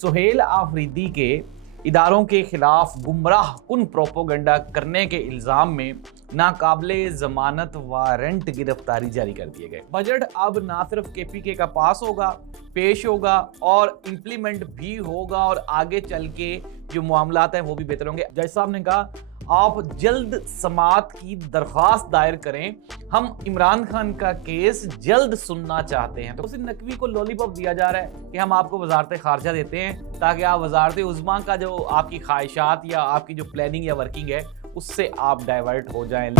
सुहेल आफरीदी के इदारों के खिलाफ गुमराह कुन प्रोपोगंडा करने के इल्ज़ाम में नाकाबिले ज़मानत वारंट गिरफ्तारी जारी कर दिए गए। बजट अब ना सिर्फ KPK का पास होगा, पेश होगा और इम्प्लीमेंट भी होगा और आगे चल के जो मामलात हैं वो भी बेहतर होंगे। जज साहब ने कहा आप जल्द समात की दरख्वास्त दायर करें, हम इमरान खान का केस जल्द सुनना चाहते हैं। तो उस नकवी को लॉलीपॉप दिया जा रहा है कि हम आपको वजारत खारजा देते हैं ताकि आप वजारत उज़्मा का जो आपकी ख्वाहिशात या आपकी जो प्लानिंग या वर्किंग है उससे आप डाइवर्ट हो जाएं।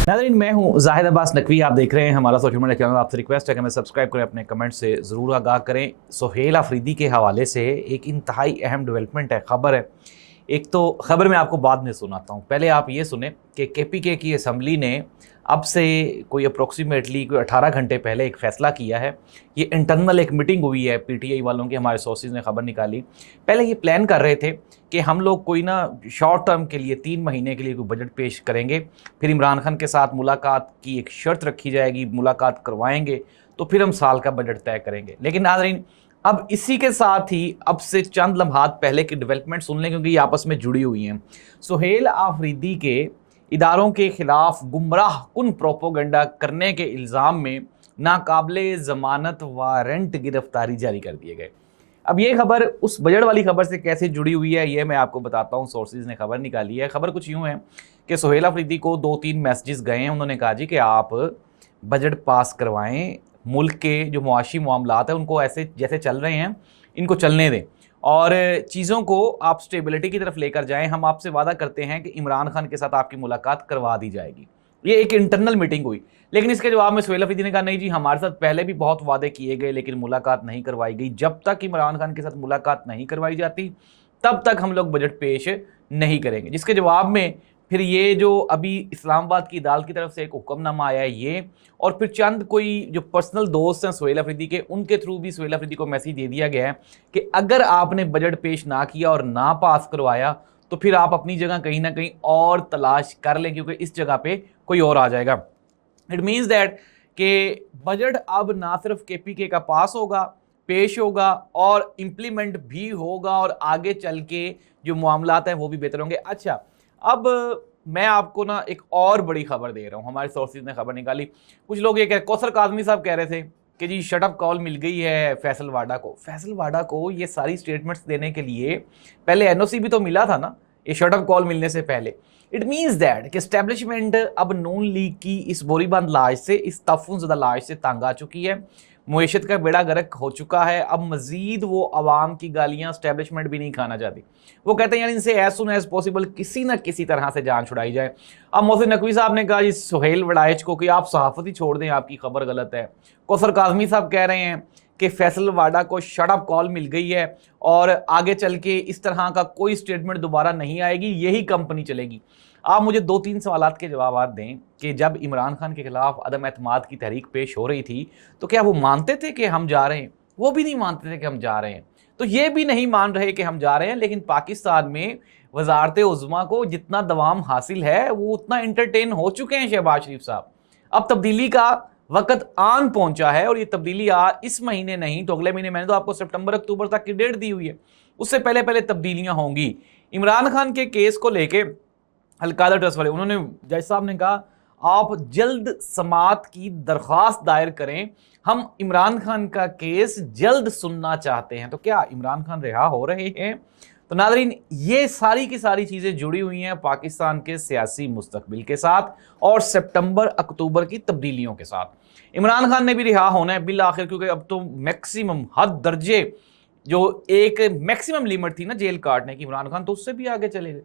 नाज़रीन, मैं हूं जाहिद अब्बास नकवी, आप देख रहे हैं हमारा सोशल मीडिया चैनल। आपसे रिक्वेस्ट है कि हमें सब्सक्राइब करें, अपने कमेंट से ज़रूर आगाह करें। सुहेल आफरीदी के हवाले से एक इंतहाई अहम डेवलपमेंट है, ख़बर है। एक तो ख़बर मैं आपको बाद में सुनाता हूँ, पहले आप ये सुने कि KPK की असम्बली ने अब से कोई अप्रोक्सीमेटली 18 घंटे पहले एक फ़ैसला किया है। ये इंटरनल एक मीटिंग हुई है PTI वालों की, हमारे सोर्सेज ने ख़बर निकाली। पहले ये प्लान कर रहे थे कि हम लोग कोई ना शॉर्ट टर्म के लिए 3 महीने के लिए कोई बजट पेश करेंगे, फिर इमरान खान के साथ मुलाकात की एक शर्त रखी जाएगी, मुलाकात करवाएंगे तो फिर हम साल का बजट तय करेंगे। लेकिन नाज़रीन, अब इसी के साथ ही अब से चंद लम्हात पहले की डेवलपमेंट सुन लें क्योंकि ये आपस में जुड़ी हुई हैं। सुहेल आफरीदी के इदारों के खिलाफ गुमराह कुन प्रोपोगंडा करने के इल्ज़ाम में नाकाबिले ज़मानत वारंट गिरफ्तारी जारी कर दिए गए। अब ये खबर उस बजट वाली खबर से कैसे जुड़ी हुई है ये मैं आपको बताता हूँ। सोर्सेज ने खबर निकाली है। खबर कुछ यूँ है कि सुहेल आफरीदी को 2-3 मैसेजेस गए हैं। उन्होंने कहा जी कि आप बजट पास करवाएं, मुल्क के जो मुआशी मामलात हैं उनको ऐसे जैसे चल रहे हैं इनको चलने दें और चीज़ों को आप स्टेबिलिटी की तरफ लेकर जाएं। हम आपसे वादा करते हैं कि इमरान खान के साथ आपकी मुलाकात करवा दी जाएगी। ये एक इंटरनल मीटिंग हुई, लेकिन इसके जवाब में सुहेल आफरीदी ने कहा नहीं जी, हमारे साथ पहले भी बहुत वादे किए गए लेकिन मुलाकात नहीं करवाई गई। जब तक इमरान खान के साथ मुलाकात नहीं करवाई जाती तब तक हम लोग बजट पेश नहीं करेंगे। जिसके जवाब में फिर ये जो अभी इस्लामाबाद की अदालत की तरफ से एक हुक्मनामा आया है ये, और फिर चंद कोई जो पर्सनल दोस्त हैं सुहेल आफरीदी के, उनके थ्रू भी सुहेल आफरीदी को मैसेज दे दिया गया है कि अगर आपने बजट पेश ना किया और ना पास करवाया तो फिर आप अपनी जगह कहीं ना कहीं और तलाश कर लें क्योंकि इस जगह पे कोई और आ जाएगा। इट मीन्स दैट कि बजट अब ना सिर्फ KPK का पास होगा, पेश होगा और इम्प्लीमेंट भी होगा और आगे चल के जो मामलात हैं वो भी बेहतर होंगे। अच्छा, अब मैं आपको ना एक और बड़ी खबर दे रहा हूँ। हमारे सोर्सेज ने खबर निकाली। कुछ लोग ये कह, कौसर काज़मी साहब कह रहे थे कि जी शटअप कॉल मिल गई है फैसल वाडा को। फैसल वाडा को ये सारी स्टेटमेंट्स देने के लिए पहले NOC भी तो मिला था ना, ये शटअप कॉल मिलने से पहले। इट मीन्स दैट कि एस्टेब्लिशमेंट अब नून लीग की इस बोरीबंद लाज से, इस तफुज़दा लाज से तंग आ चुकी है। मुईशत का बेड़ा गर्क हो चुका है। अब मजीद वो आवाम की गालियाँ एस्टेब्लिशमेंट भी नहीं खाना चाहती। वो कहते हैं यार इनसे एज सुन एज पॉसिबल किसी न किसी तरह से जान छुड़ाई जाए। अब मोहसिन नकवी साहब ने कहा इस सुहेल वड़ाइच को कि आप सहाफ़त ही छोड़ दें, आपकी खबर गलत है। कौसर काज़मी साहब कह रहे हैं कि फैसल वाडा को शटअप कॉल मिल गई है और आगे चल के इस तरह का कोई स्टेटमेंट दोबारा नहीं आएगी, यही कंपनी चलेगी। आप मुझे 2-3 सवालात के जवाब दें कि जब इमरान खान के खिलाफ अदम एतमाद की तहरीक पेश हो रही थी तो क्या वो मानते थे कि हम जा रहे हैं? वो भी नहीं मानते थे कि हम जा रहे हैं। तो ये भी नहीं मान रहे कि हम जा रहे हैं, लेकिन पाकिस्तान में वजारत उज़्मा को जितना दवाम हासिल है वो उतना इंटरटेन हो चुके हैं शहबाज शरीफ साहब। अब तब्दीली का वक्त आन पहुंचा है और ये तब्दीली इस महीने नहीं तो अगले महीने, मैंने तो आपको सितंबर अक्टूबर तक की डेट दी हुई है, उससे पहले पहले तब्दीलियां होंगी। इमरान खान के केस को लेके अलकायदा ट्रस्ट वाले, उन्होंने, जज साहब ने कहा आप जल्द समात की दरख्वास्त दायर करें, हम इमरान खान का केस जल्द सुनना चाहते हैं। तो क्या इमरान खान रिहा हो रहे हैं? तो नाज़रीन, ये सारी की सारी चीज़ें जुड़ी हुई हैं पाकिस्तान के सियासी मुस्तकबिल के साथ और सितंबर अक्टूबर की तब्दीलियों के साथ। इमरान खान ने भी रिहा होना है बिल आखिर, क्योंकि अब तो मैक्सिमम हद दर्जे जो एक मैक्सिमम लिमिट थी ना जेल काटने की, इमरान खान तो उससे भी आगे चले गए।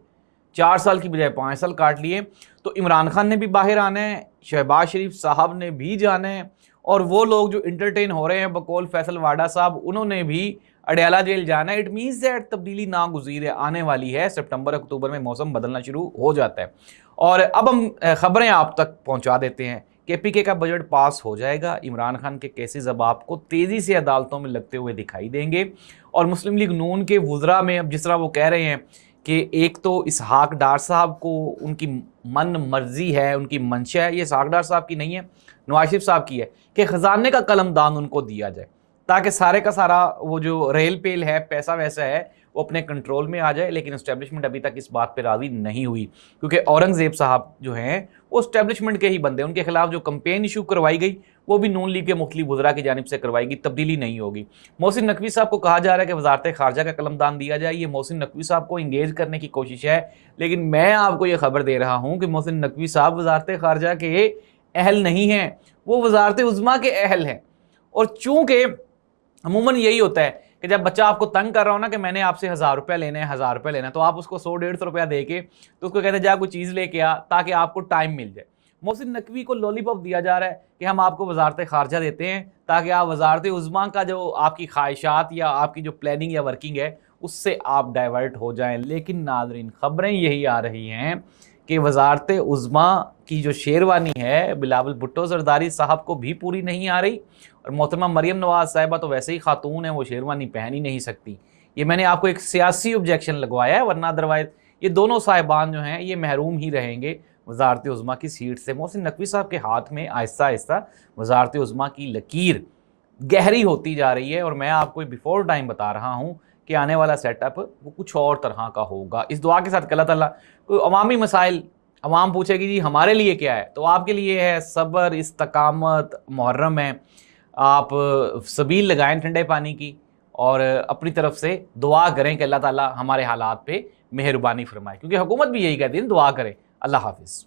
4 साल की बजाय 5 साल काट लिए। तो इमरान खान ने भी बाहर आना है, शहबाज शरीफ साहब ने भी जाना है, और वो लोग जो इंटरटेन हो रहे हैं बकौल फैसल वाडा साहब, उन्होंने भी अडयाला जेल जाना है। इट मीन्स दैट तब्दीली नागुज़ीर आने वाली है। सितंबर अक्टूबर में मौसम बदलना शुरू हो जाता है। और अब हम खबरें आप तक पहुंचा देते हैं। KPK का बजट पास हो जाएगा। इमरान खान के केसेस अब आपको तेज़ी से अदालतों में लगते हुए दिखाई देंगे। और मुस्लिम लीग नून के वुज़रा में अब जिस तरह वो कह रहे हैं कि एक तो इसहाक डार साहब को उनकी मन मर्जी है, उनकी मंशा है, ये इसहाक डार साहब की नहीं है, نواز شریف صاحب کی ہے کہ خزانے کا قلم دان ان کو دیا جائے تاکہ سارے کا سارا وہ جو ریل پیل ہے پیسہ ویسا ہے وہ اپنے کنٹرول میں آ جائے. لیکن اسٹیبلشمنٹ ابھی تک اس بات پہ راضی نہیں ہوئی کیونکہ اورنگزیب صاحب جو ہیں وہ اسٹیبلشمنٹ کے ہی بندے, ان کے خلاف جو کمپین ایشو کروائی گئی وہ بھی نون لیگ کے مختلف وزراء کی جانب سے کروائی گئی, تبدیلی نہیں ہوگی. محسن نقوی صاحب کو کہا جا رہا ہے کہ وزارت خارجہ کا قلم دان دیا جائے, یہ محسن نقوی صاحب کو انگیج کرنے کی کوشش ہے. لیکن میں آپ کو یہ خبر دے رہا ہوں کہ محسن نقوی صاحب وزارت خارجہ کے اہل نہیں ہیں, وہ وزارت عظمیٰ کے اہل ہیں. اور چونکہ عموماً یہی ہوتا ہے کہ جب بچہ آپ کو تنگ کر رہا ہو نا کہ میں نے آپ سے 1000 روپیہ لینا ہے 1000 روپیہ لینا ہے, تو آپ اس کو 100-150 روپیہ دے کے تو اس کو کہتے ہیں جا کوئی چیز لے کے آ تاکہ آپ کو ٹائم مل جائے. محسن نقوی کو لولی پاپ دیا جا رہا ہے کہ ہم آپ کو وزارت خارجہ دیتے ہیں تاکہ آپ وزارت عظمیٰ کا جو آپ کی خواہشات یا آپ کی جو پلاننگ یا ورکنگ ہے اس سے آپ ڈائیورٹ ہو جائیں. لیکن ناظرین خبریں یہی آ رہی ہیں کہ وزارت عظمیٰ کی جو شیروانی ہے بلاول بھٹو زرداری صاحب کو بھی پوری نہیں آ رہی, اور محترمہ مریم نواز صاحبہ تو ویسے ہی خاتون ہیں, وہ شیروانی پہن ہی نہیں سکتی. یہ میں نے آپ کو ایک سیاسی آبجیکشن لگوایا ہے, ورنہ ادروائز یہ دونوں صاحبان جو ہیں یہ محروم ہی رہیں گے وزارت عظمیٰ کی سیٹ سے. محسن نقوی صاحب کے ہاتھ میں آہستہ آہستہ وزارت عظمیٰ کی لکیر گہری ہوتی جا رہی ہے, اور میں آپ کو بیفور ٹائم بتا رہا ہوں کہ آنے والا سیٹ اپ وہ کچھ اور طرح کا ہوگا. اس دعا کے ساتھ کہ اللہ تعالیٰ کوئی عوامی مسائل عوام پوچھے گی جی ہمارے لیے کیا ہے, تو آپ کے لیے ہے صبر, استقامت, محرم ہے, آپ سبیل لگائیں ٹھنڈے پانی کی, اور اپنی طرف سے دعا کریں کہ اللہ تعالیٰ ہمارے حالات پہ مہربانی فرمائے, کیونکہ حکومت بھی یہی کہتی ہے دعا کریں. اللہ حافظ.